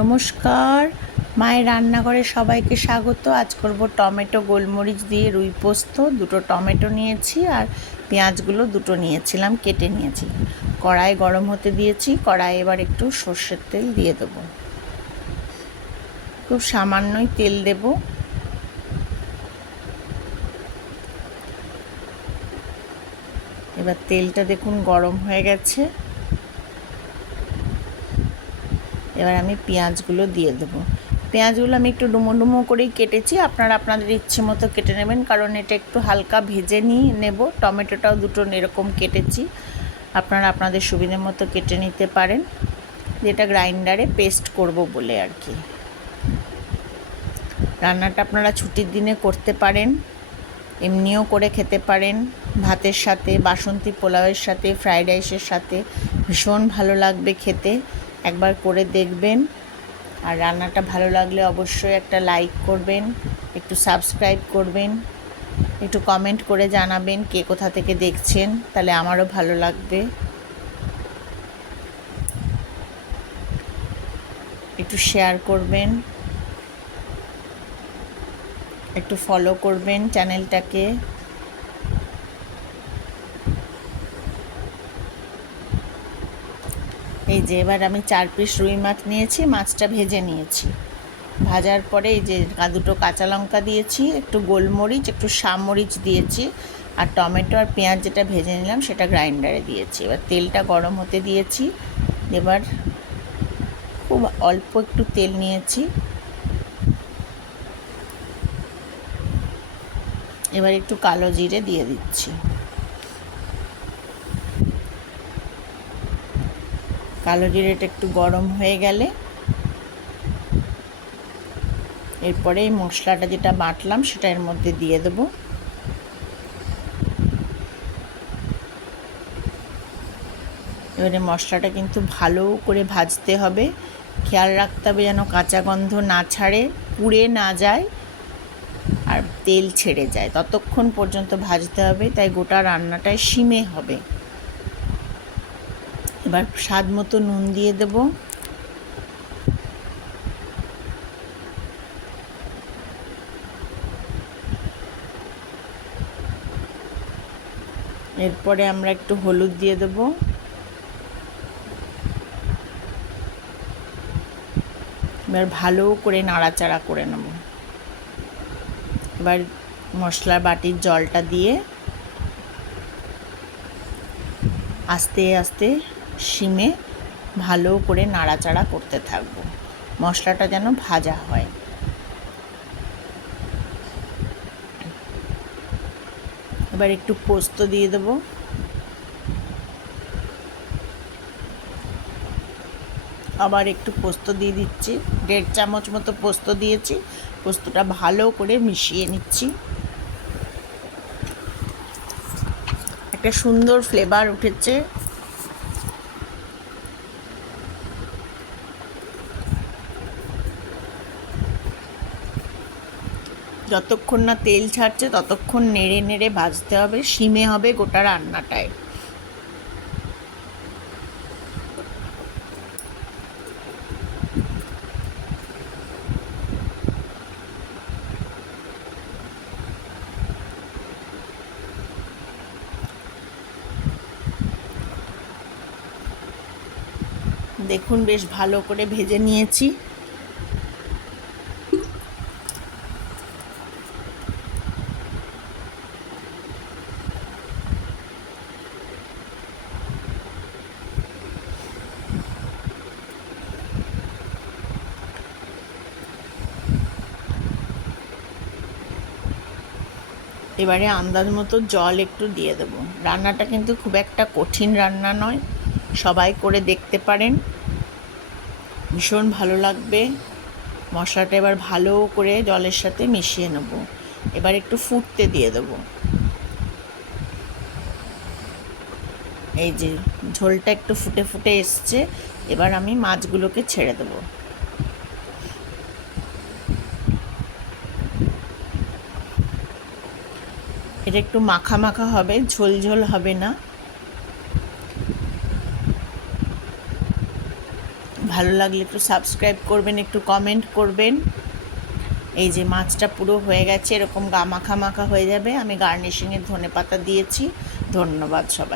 নমস্কার, মায়ের রান্নাঘরে সবাইকে স্বাগত। আজ করব টমেটো গোলমরিচ দিয়ে রুই পোস্ত। দুটো টমেটো নিয়েছি আর পেঁয়াজগুলো দুটো নিয়েছিলাম, কেটে নিয়েছি। কড়াই গরম হতে দিয়েছি। কড়াই এবার একটু সর্ষের তেল দিয়ে দেবো, খুব সামান্যই তেল দেব। এবার তেলটা দেখুন গরম হয়ে গেছে। এবার আমি পেঁয়াজগুলো দিয়ে দেবো। পেঁয়াজগুলো আমি একটু ডুমো ডুমো করেই কেটেছি, আপনারা আপনাদের ইচ্ছে মতো কেটে নেবেন, কারণ এটা একটু হালকা ভেজে নিয়ে নেব। টমেটোটাও দুটো এরকম কেটেছি, আপনারা আপনাদের সুবিধে মতো কেটে নিতে পারেন। যেটা গ্রাইন্ডারে পেস্ট করব বলে আর কি। রান্নাটা আপনারা ছুটির দিনে করতে পারেন, এমনিও করে খেতে পারেন, ভাতের সাথে, বাসন্তী পোলাওয়ের সাথে, ফ্রাইড রাইসের সাথে ভীষণ ভালো লাগবে খেতে। একবার করে দেখবেন। আর রান্নাটা ভালো লাগলে অবশ্যই একটা লাইক করবেন, একটু সাবস্ক্রাইব করবেন, একটু কমেন্ট করে জানাবেন কে কোথা থেকে দেখছেন, তাহলে আমারও ভালো লাগবে। একটু শেয়ার করবেন, একটু ফলো করবেন চ্যানেলটাকে। এই যে এবার আমি 4 পিস রুই মাছ নিয়েছি, মাছটা ভেজে নিয়েছি। ভাজার পরে এই যে দুটো কাঁচা লঙ্কা দিয়েছি, একটু গোলমরিচ, একটু সামরিচ দিয়েছি, আর টমেটো আর পেঁয়াজ যেটা ভেজে নিলাম সেটা গ্রাইন্ডারে দিয়েছি। এবার তেলটা গরম হতে দিয়েছি। এবার খুব অল্প একটু তেল নিয়েছি। এবার একটু কালো জিরে দিয়ে দিচ্ছি। কালো জিরেটা একটু গরম হয়ে গেলে এরপরে এই মশলাটা যেটা বাটলাম সেটা এর মধ্যে দিয়ে দেবো। এবারে মশলাটা কিন্তু ভালো করে ভাজতে হবে, খেয়াল রাখতে হবে যেন কাঁচা গন্ধ না ছাড়ে, পুড়ে না যায় আর তেল ছেড়ে যায়, ততক্ষণ পর্যন্ত ভাজতে হবে। তাই গোটা রান্নাটায় সিমে হবে। এবার স্বাদ মতো নুন দিয়ে দেব। এরপরে আমরা একটু হলুদ দিয়ে দেব। এবার ভালো করে নাড়াচাড়া করে নেব। এবার মশলার বাটির জলটা দিয়ে আস্তে আস্তে সিমে ভালো করে নাড়াচাড়া করতে থাকবো, মশলাটা যেন ভাজা হয়। এবার একটু পোস্ত দিয়ে দেবো। আবার একটু পোস্ত দিয়ে দিচ্ছি, 1.5 চামচ মতো পোস্ত দিয়েছি। পোস্তটা ভালো করে মিশিয়ে নিচ্ছি। একটা সুন্দর ফ্লেভার উঠেছে। যতক্ষণ না তেল ছাড়ছে ততক্ষণ নেড়ে নেড়ে ভাজতে হবে, সিমে হবে গোটা রান্নাটায়। দেখুন বেশ ভালো করে ভেজে নিয়েছি। এবারে আন্দাজ মতো জল একটু দিয়ে দেবো। রান্নাটা কিন্তু খুব একটা কঠিন রান্না নয়, সবাই করে দেখতে পারেন, ভীষণ ভালো লাগবে। মশলাটা এবার ভালো করে জলের সাথে মিশিয়ে নেব। এবার একটু ফুটতে দিয়ে দেবো। এই যে ঝোলটা একটু ফুটে ফুটে এসছে, এবার আমি মাছগুলোকে ছেড়ে দেবো। এটা একটু মাখা মাখা হবে, ঝোল ঝোল হবে না। ভালো লাগলে একটু সাবস্ক্রাইব করবেন, একটু কমেন্ট করবেন। এই যে মাছটা পুরো হয়ে গেছে, এরকম মাখা মাখা হয়ে যাবে। আমি গার্নিশিংয়ের ধনেপাতা দিয়েছি। ধন্যবাদ সবাই।